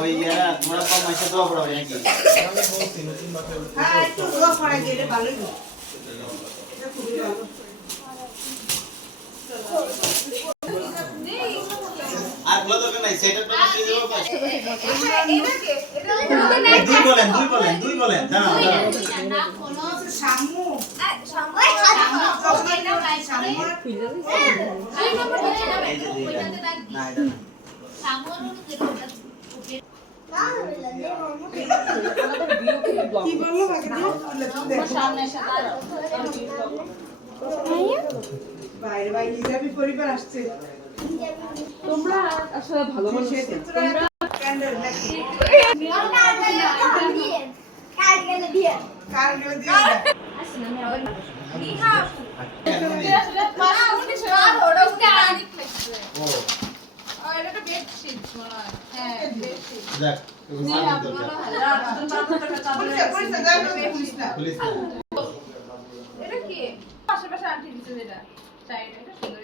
ওই ইয়ারা তোমরা কম মাইসা দোয়া পড়াবে নাকি? হ্যাঁ একটু দোয়া পড়াই দিলে ভালোই হয়। এটা খুবই ভালো। আর বলা দরকার নাই সেটআপ তো দিয়ে দেব পাস। দুই বলেন দাঁড়াও শামু শামু বাইরে বাইরে যাবি পরিবার আসছে তোমরা আসলে ভালো মানুষ তোমরা ক্যান্ডেল নাকি কার গেলে দিয়ে আসলে আমি আবার নিহা আসলে পারা উনি সব ওটা আনিক লাগছে ও আর এটা বেডশিট মনে হয় হ্যাঁ বেডশিট যাক নিহা বলো পুলিশ না এটা কি আশেপাশে আন্টি দিতে এটা সাইড এটা সুন্দর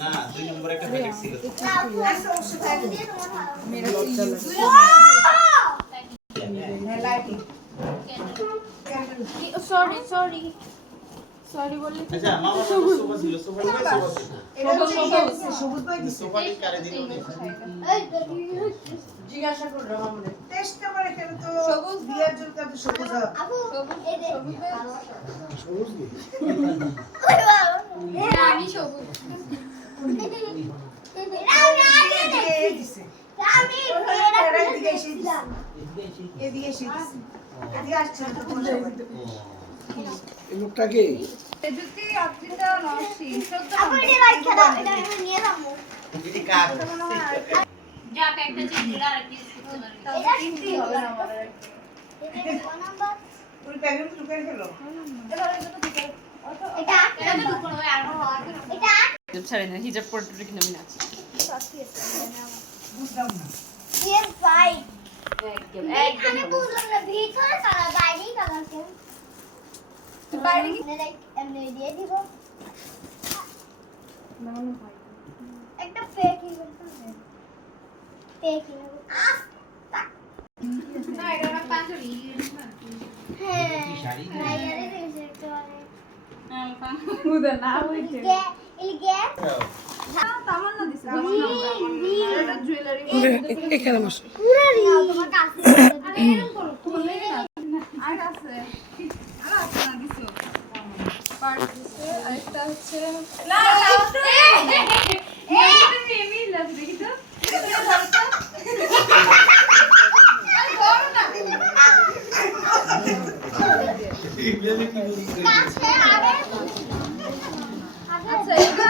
না 2 নম্বর একটা প্যাকেট ছিল সরি বললে আচ্ছা মামা সোফা ছিল সোফা সোফাটি কারে দিল জিজ্ঞাসা করলো আমাদের টেস্ট করে কেন তো সবুজ বিয়ের জন্য তো সবুজ আপু সবুজ কি আমি সবুজ এই লোকটা কে? হিজাব পড়তে কিনা আমি নাচি একটা ফেক না এটা না পাঞ্জাবি হ্যাঁ কি শাড়ি না হইছে তামান্না দিছে এটা জুয়েলারি এখানে বসো। তোমার কাছে আর আছে না দিছো পার্ট দিছে আরেকটা হচ্ছে না এই তুমি এমনি লাভ দেখি তো আচ্ছা এটা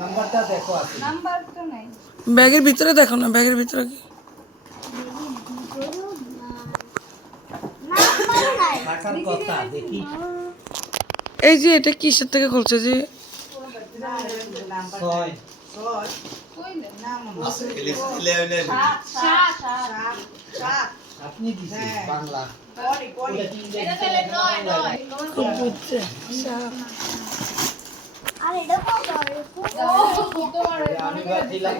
নাম্বারটা দেখো আছে। নাম্বার তো নাই ব্যাগের ভিতরে দেখো না, ব্যাগের ভিতরে কি থাকার কথা দেখি। এই যে এটা কিসের থেকে খুলছে যে 6 কইলে নাম আপনি দিছি বাংলা। এটা তাহলে নয় খুব বুঝছে আর এটা কত তোমার আমি বাদ দিলাম।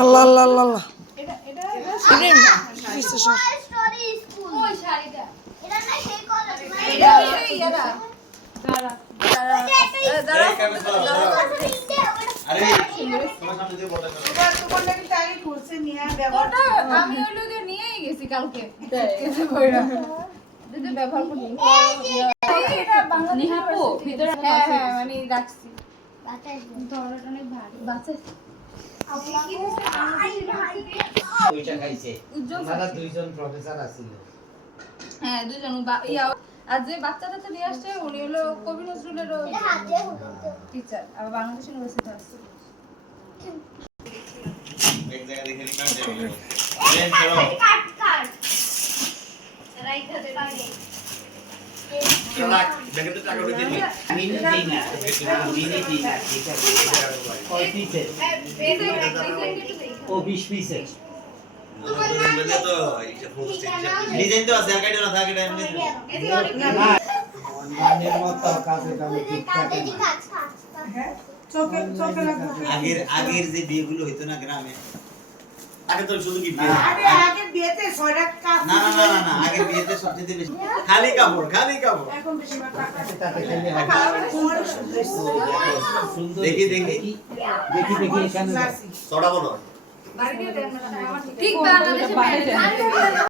আল্লাহ আল্লাহ আল্লাহ আল্লাহ এটা এটা কিসে সব স্টোরি স্কুল ওই শাড়িটা এটা না সেই কলেজ এটা ইয়ারা আরে তোমার সামনে দিয়ে বলটা ওটা আমি ওই লোকে নিয়েই গেছি কালকে যদি ব্যবহার করি এটা বাংলা নিহাপু ভিতরে হ্যাঁ হ্যাঁ মানে রাখছি বাতাস ধরাটা অনেক ভারী বাচ্চা ওইটা খাইছে। উজ্জ্বল আমরা দুইজন প্রফেসর আছিল। হ্যাঁ দুজন ইয়া আর যে বাচ্চাটা তো নিয়ে আসছে উনি হলো কবি নজরুলেরও এটা হাতে হলো তো। টিচার আর বাংলাদেশ ইউনিভার্সিটি আছে এক জায়গা দেখে কাট যাবে প্লেন করো কাট কাট রাইট হাতে কাটে রাখ ব্যাগেতে টাকা উঠে দিবি মিনি দিনা মিনি দিনা ঠিক আছে কয় পিসের ও 20 পিসের বলে তো এইটা ফোকাস ডিজাইন তো আছে আগে না থাকে টাইম নেই এদিকে অনেক মানের মতো কাজে কামে ঠিকঠাক কাটে দি কাট কাট আগের যে বিয়েগুলো হইতো না গ্রামে আগে তো শুধু কি বিয়ে আগের বিয়েতে ছয়টা কাজ না না না না না আগের বিয়েতে সবচেয়ে বেশি খালি কাপড় এখন বেশিরভাগ টাকা তাতে খেলে সুন্দর দেখি, দেখি। দেখি এখানে ছড়া বলো ঠিক বাংলাদেশে